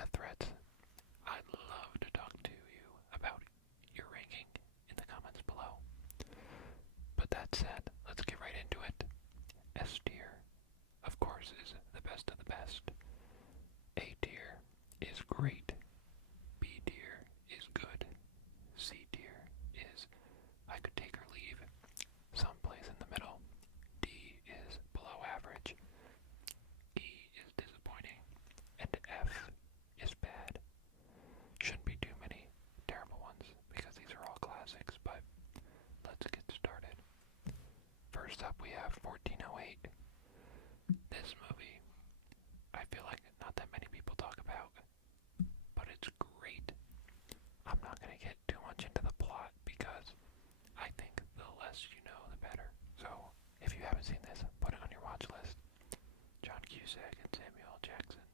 death threats, I'd love to talk to you about your ranking in the comments below. But that said, let's get right into it. S tier, of course, is the best of the best. A tier is great. B tier is good. C tier is I could take or leave, someplace in the middle. D is below average. E is disappointing. And F is bad. Shouldn't be too many terrible ones because these are all classics, but let's get started. First up, we have 1408. This movie, I feel like not that many people talk about, but it's great. I'm not going to get too much into the plot because I think the less you know, the better. So, if you haven't seen this, put it on your watch list. John Cusack and Samuel L. Jackson,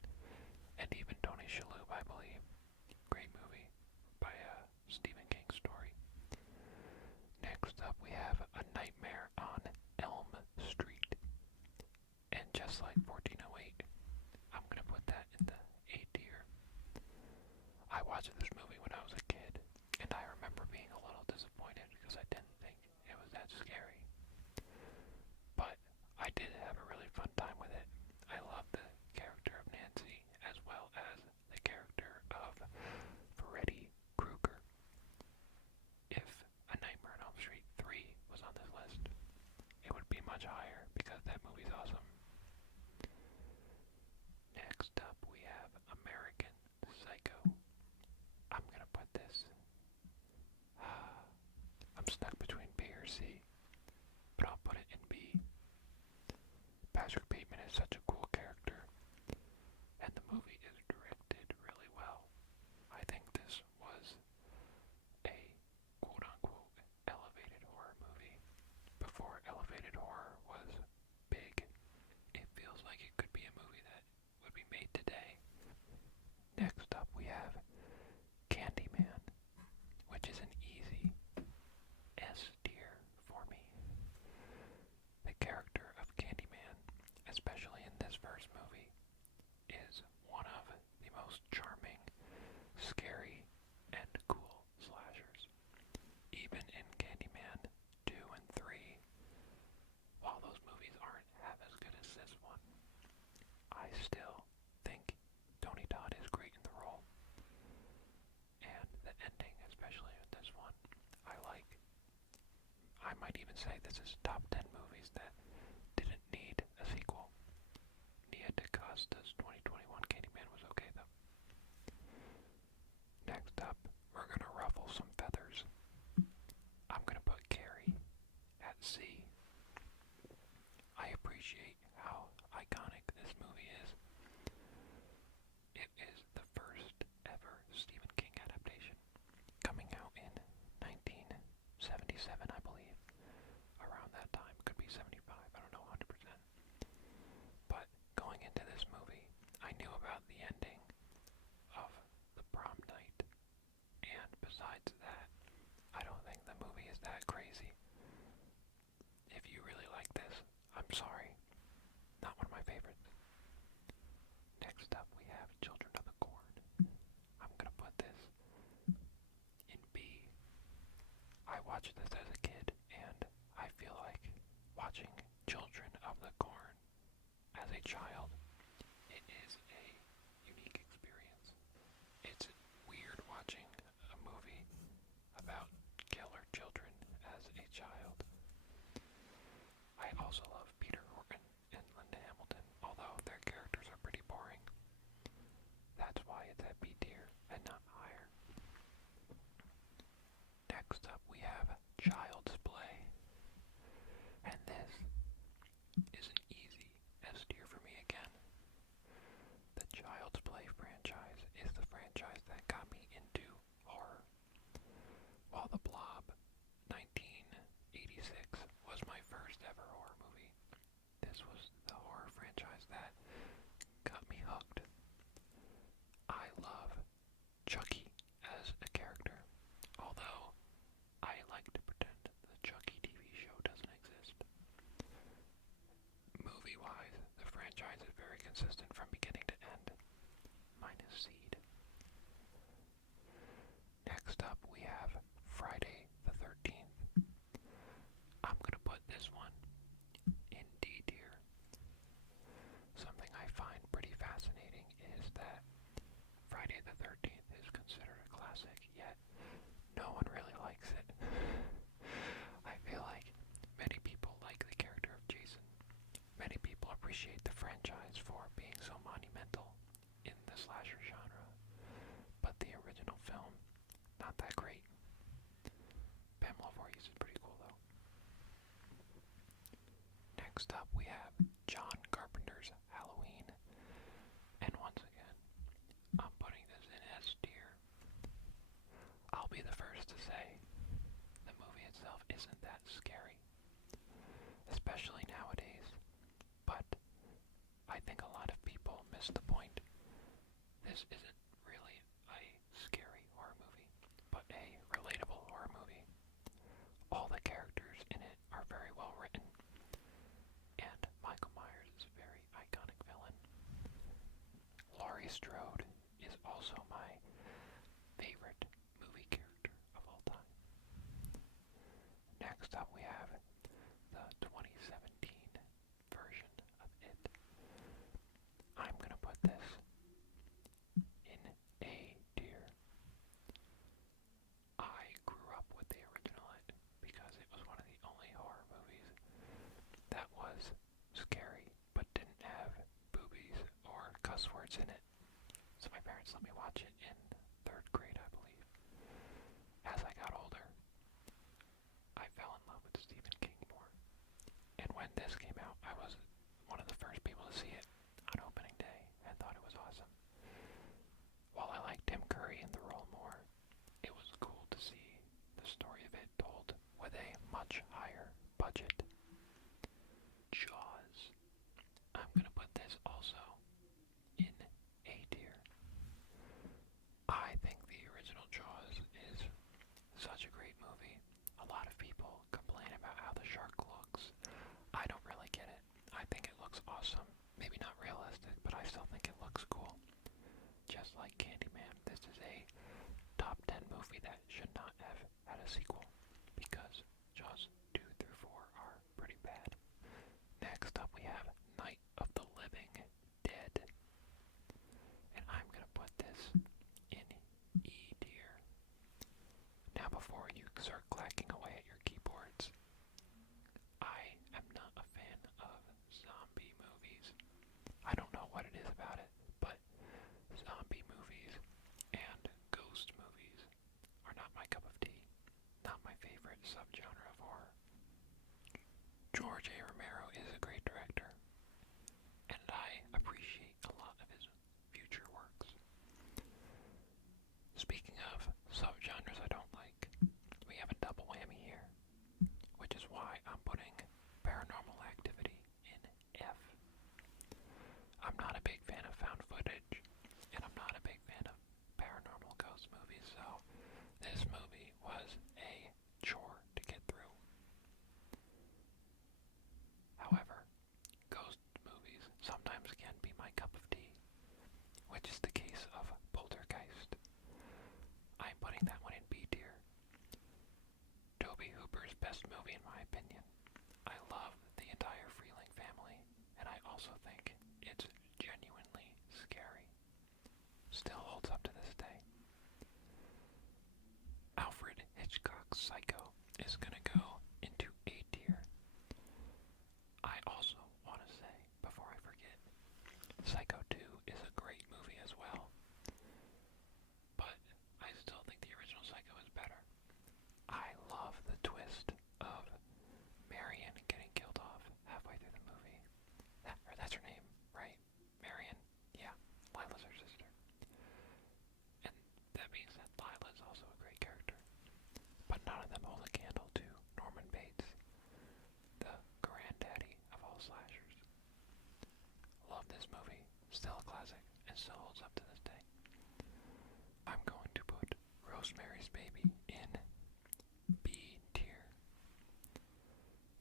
and even Tony Shalhoub, I believe. Great movie by Stephen King story. Next up, we have A Nightmare on Elm Street. And just like 1408, I'm going to put that in the A tier. I watched this movie when I was a kid, and I remember being a little disappointed because I didn't think it was that scary. But I did have a really fun time with it. I love the character of Nancy as well as the character of Freddy Krueger. If A Nightmare on Elm Street 3 was on this list, it would be much higher because that movie's awesome. Next up, we have American Psycho. I'm gonna put this. I'm stuck between B or C, but I'll put it in B. Patrick Bateman is such a cool character, and the movie is directed really well. I think this was a quote-unquote elevated horror movie. Before elevated horror was big, it feels like it could be a movie that would be made today. Next up, we have Candyman, which is an easy S tier for me. The character of Candyman, especially in this first movie, is one of the most charming, scary, and cool slashers. Even in Candyman 2 and 3, while those movies aren't half as good as this one, I still think Tony Todd is great in the role. And the ending, especially with this one, I like. I might even say this is top 10 movies that didn't need a sequel. Nia DaCosta's 2021 Candyman was okay though. Next up, we're gonna ruffle some feathers. I'm gonna put Carrie at C. I appreciate how iconic this movie is. It is the first ever Stephen King adaptation, coming out in 1977, I believe. Around that time, could be 75, I don't know 100%. But going into this movie, I knew about the ending of the prom night, and besides that, I don't think the movie is that crazy. If you really like this, I'm sorry, not one of my favorites. Next up, we have Children of the Corn. I'm gonna put this in B. I watched this as a kid, and I feel like watching Children of the Corn as a child, it is a unique experience. It's weird watching a movie about killer children as a child. I also love Peter Horton and Linda Hamilton, although their characters are pretty boring. That's why it's at B tier and not higher. Next up, we have Child's Play. And this is an easy S tier for me again. The Child's Play franchise is the franchise that got me into horror. While The Blob 1986 was my first ever horror movie, this was the horror franchise that got me hooked. I love Chucky as a character, although I like to pretend the Chucky TV show doesn't exist. Movie-wise, the franchise is very consistent from beginning to end, minus Seed. Next up we have John Carpenter's Halloween. And once again, I'm putting this in S tier. I'll be the first to say the movie itself isn't that scary, especially nowadays, but I think a lot of people miss the point. This isn't really a scary horror movie, but a relatable horror movie. All the characters in it are very well written, and Michael Myers is a very iconic villain. Laurie Strode is also my favorite movie character of all time. Next up we have the 2017 version of it. I'm gonna put this in A tier. I grew up with the original It because it was one of the only horror movies that was scary but didn't have boobies or cuss words in it. So my parents let me watch it in 3rd grade, I believe. As I got older, I fell in love with Stephen King more. And when this came out, I was one of the first people to see it on opening day and thought it was awesome. While I liked Tim Curry in the role more, it was cool to see the story of it told with a much higher budget. Jaws. I'm gonna put this also in A tier. I think the original Jaws is such a great movie. A lot of people complain about how the shark looks. I don't really get it. I think it looks awesome. Maybe not realistic, but I still think it looks cool. Just like Candyman, this is a top 10 movie that should not have had a sequel, because Jaws 2 through 4 are pretty bad. Next up we have Night of the Living Dead. And I'm gonna put this in E tier. Now before you start clacking away at your keyboards, I am not a fan of zombie movies. I don't know what it is about it, but zombie movies and ghost movies are not my cup of tea. Not my favorite subgenre of horror. George A. Romero is a great director, and I appreciate a lot of his future works. Speaking of subgenres I don't like, we have a double whammy here, which is why I'm putting Paranormal Activity in F. I'm not a big fan of found footage, and I'm not a big fan of paranormal ghost movies, so this movie was a chore to get through. However, ghost movies sometimes can be my cup of tea, which is the case of Poltergeist. I'm putting that one in B tier. Tobe Hooper's best movie in my opinion. I love the entire Freeling family, and I also think it's genuinely scary. Still holds up to this day. Alfred Hitchcock's Psycho is gonna go into A tier. I also want to say, before I forget, Psycho 2 is a great movie as well, but I still think the original Psycho is better. I love the twist of Marion getting killed off halfway through the movie. That's her name, right? Marion? Yeah, Lila's her sister. And that being said, Lila is also a great character. But none of them hold a candle to Norman Bates, the granddaddy of all slashers. Love this movie. Still a classic, and still holds up to this day. I'm going to put Rosemary's Baby in B tier.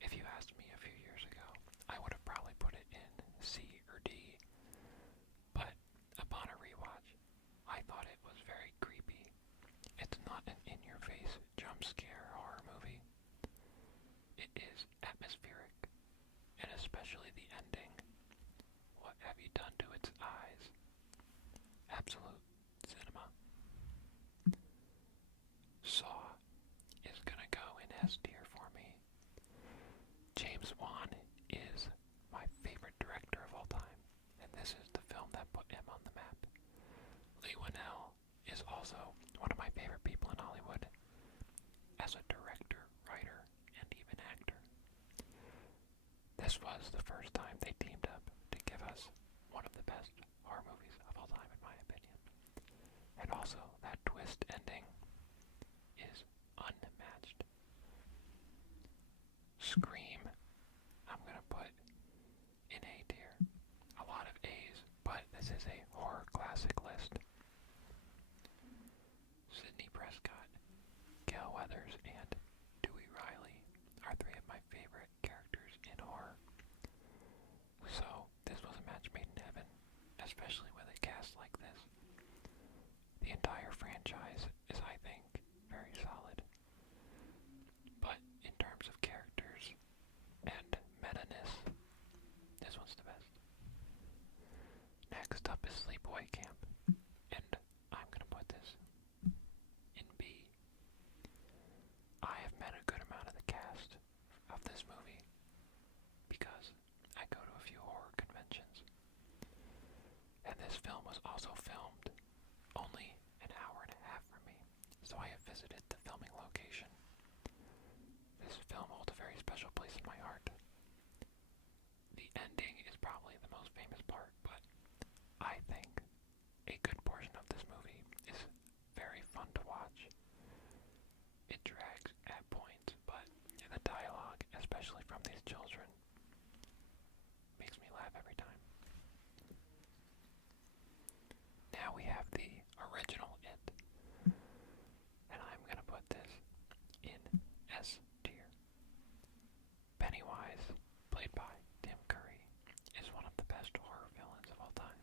If you asked me a few years ago, I would have probably put it in C or D, but upon a rewatch, I thought it was very creepy. It's not an in-your-face jump scare horror movie. It is atmospheric, and especially the ending. What have you done to its eyes? Absolute cinema. Saw is gonna go in S tier for me. James Wan is my favorite director of all time, and this is the film that put him on the map. Leigh Whannell is also one of my favorite people in Hollywood as a director, writer, and even actor. This was first time they teamed up to give us one of the best horror movies of all time, in my opinion. And also, that twist ending is unmatched. Scream, I'm gonna put in A tier. A lot of A's, but this is a horror classic list. Sidney Prescott, Gale Weathers, and Dewey Riley are three of my favorite characters in horror. So, this was a match made in heaven, especially with a cast like this. The entire franchise is, I think, very solid. But in terms of characters and meta-ness, this one's the best. Next up is Sleepaway Camp, and I'm gonna put this in B. I have met a good amount of the cast of this movie because I go to a few horror conventions. And this film was also filmed only an hour and a half from me, so I have visited the filming location. This film holds a very special place in my heart. The ending is probably the most famous part, but I think a good portion of this movie is very fun to watch. It drags at points, but the dialogue, especially from these children, makes me laugh every time. Now we have the original It, and I'm gonna put this in S tier. Pennywise, played by Tim Curry, is one of the best horror villains of all time.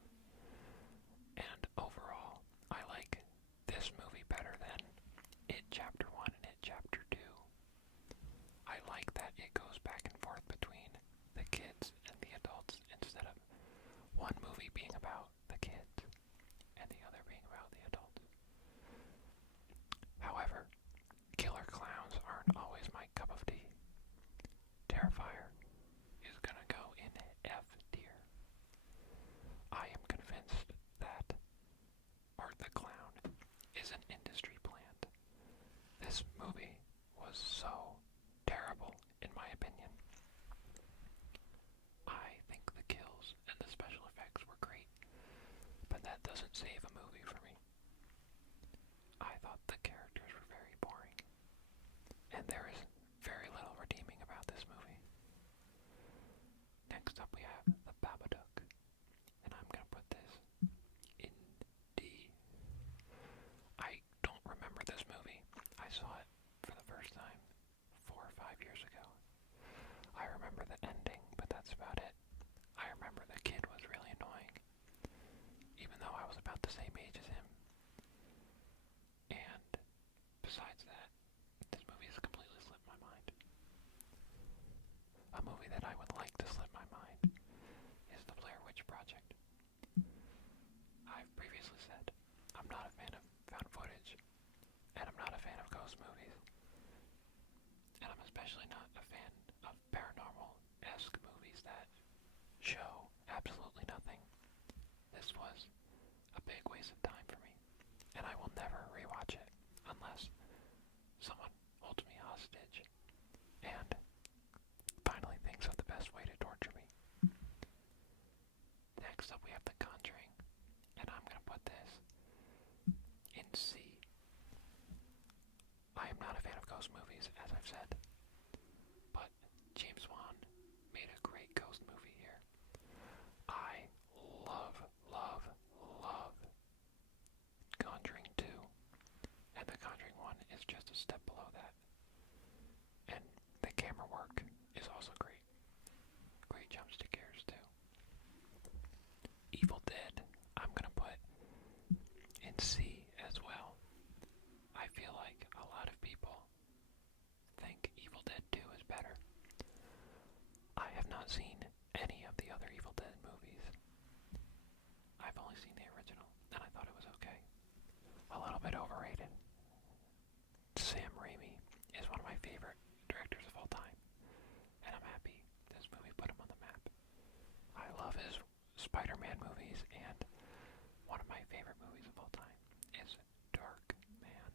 And overall, I like this movie better than It Chapter 1 and It Chapter 2. I like that it goes back and forth between the kids and the adults instead of one movie being about the kids and the other being about the adults. However, killer clowns aren't always my cup of tea. Terrifier is gonna go in F tier. I am convinced that Art the Clown is an industry plant. This movie was so terrible, in my opinion. I think the kills and the special effects were great, but that doesn't save a movie for me. I thought the characters were very boring, and there is very little redeeming about this movie. Next up we have The Babadook, and I'm gonna put this in D. I don't remember this movie. I saw it for the first time 4 or 5 years ago. I remember the ending, but that's about it. I remember the kid was really annoying, even though I was about the same age as him. And besides that, this movie has completely slipped my mind. A movie that I would like to slip my mind is The Blair Witch Project. I've previously said I'm not a fan of found footage, and I'm not a fan of ghost movies. And I'm especially not a fan of paranormal-esque movies that show absolutely nothing. This was a big waste of time for me, and I will never rewatch it unless someone holds me hostage and finally thinks of the best way to torture me. Next up we have The Conjuring, and I'm gonna put this in C. I am not a fan of ghost movies, as I've said, but James Wan made a great ghost movie here. I love, love, love Conjuring 2, and The Conjuring 1 is just a step below that. And the camera work is also great. Great jump scares too. Evil Dead, I'm gonna put in C as well. I feel like a lot of people think Evil Dead 2 is better. I have not seen any of the other Evil Dead movies. I've only seen the original, and I thought it was okay. A little bit overrated. Sam Raimi is one of my favorite directors of all time, and I'm happy this movie put him on the map. I love his Spider-Man movies, and one of my favorite movies of all time is Dark Man.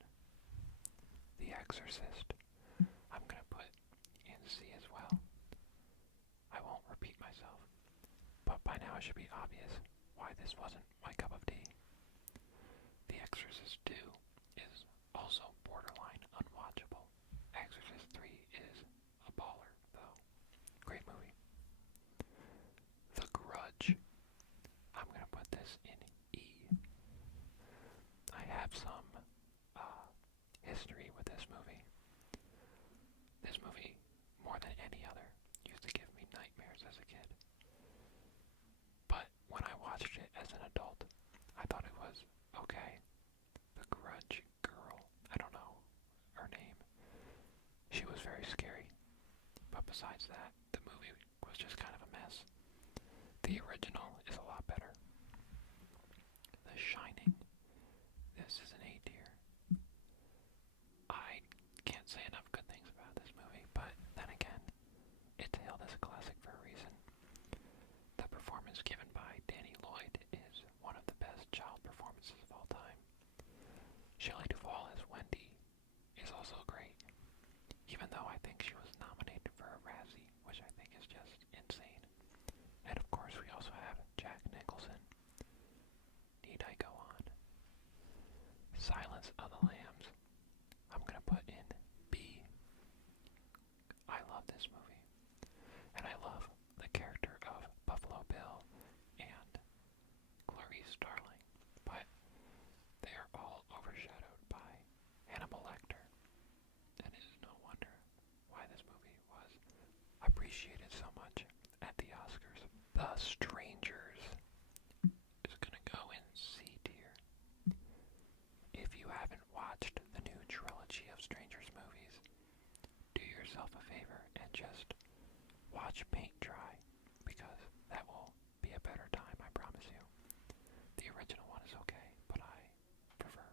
The Exorcist, I'm gonna put in C as well. I won't repeat myself. it should be obvious why this wasn't my cup of tea. The Exorcist 2 is also borderline unwatchable. Exorcist 3 is a baller, though. Great movie. The Grudge. I'm gonna put this in E. I have some history with this movie. This movie, more than any other, used to give me nightmares as a kid. But when I watched it as an adult, I thought it was okay. The Grudge girl, I don't know her name. She was very scary. But besides that, the movie was just kind of a mess. The original is a lot better. The Shining. This is an A tier. I can't say enough good things about this movie, but then again, it's hailed as a classic for a reason. The performance given by Danny Lloyd is one of the best child performances of all time. Shelley Duvall as Wendy is also great, even though I think she was nominated for a Razzie, which I think is just insane. And of course, we also have Jack Nicholson. Need I go on? Silence of the Lambs. I'm gonna put in B. I love this movie. And I love the character of Buffalo Bill and Clarice Starling. But they are all overshadowed by Hannibal Lecter. And it is no wonder why this movie was appreciated so much at the Oscars. The Strangers is gonna go in C tier. If you haven't watched the new trilogy of Strangers movies, do yourself a favor and just watch paint dry, because that will be a better time, I promise you. The original one is okay, but I prefer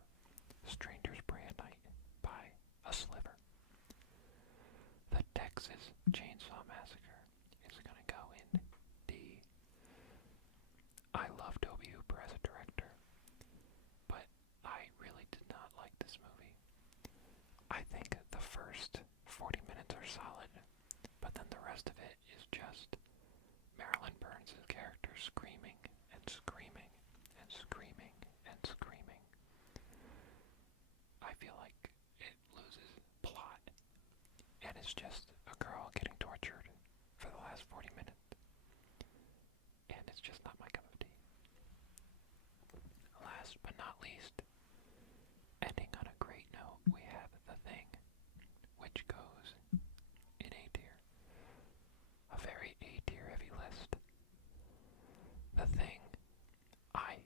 Strangers Prey at Night by a sliver. The Texas Chainsaw Massacre is gonna go in D. I love Tobe Hooper as a director, but I really did not like this movie. I think the first 40 minutes are solid, but then the rest of it is just Marilyn Burns' character screaming and screaming and screaming and screaming. I feel like it loses plot, and it's just a girl getting tortured for the last 40 minutes, and it's just not my cup of tea. Last but not least, ending on a great note, we have The Thing, which goes in A tier. A very A tier heavy list. The Thing, I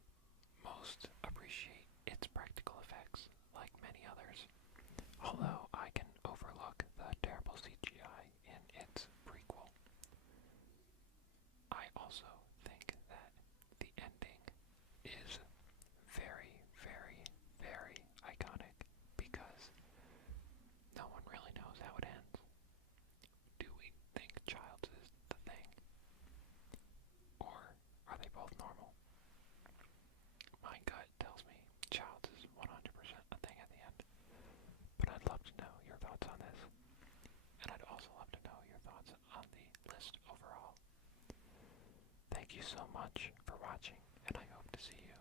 most appreciate its practical effects, like many others, although I can overlook the terrible CGI in its prequel. I also think that the ending is very, very, very iconic, because no one really knows how it ends. Do we think Childs is the Thing? Or are they both normal? My gut tells me Childs is 100% a Thing at the end. But I'd love to know your thoughts on this. And I'd also love to know your thoughts on the list overall. Thank you so much for watching, and I hope to see you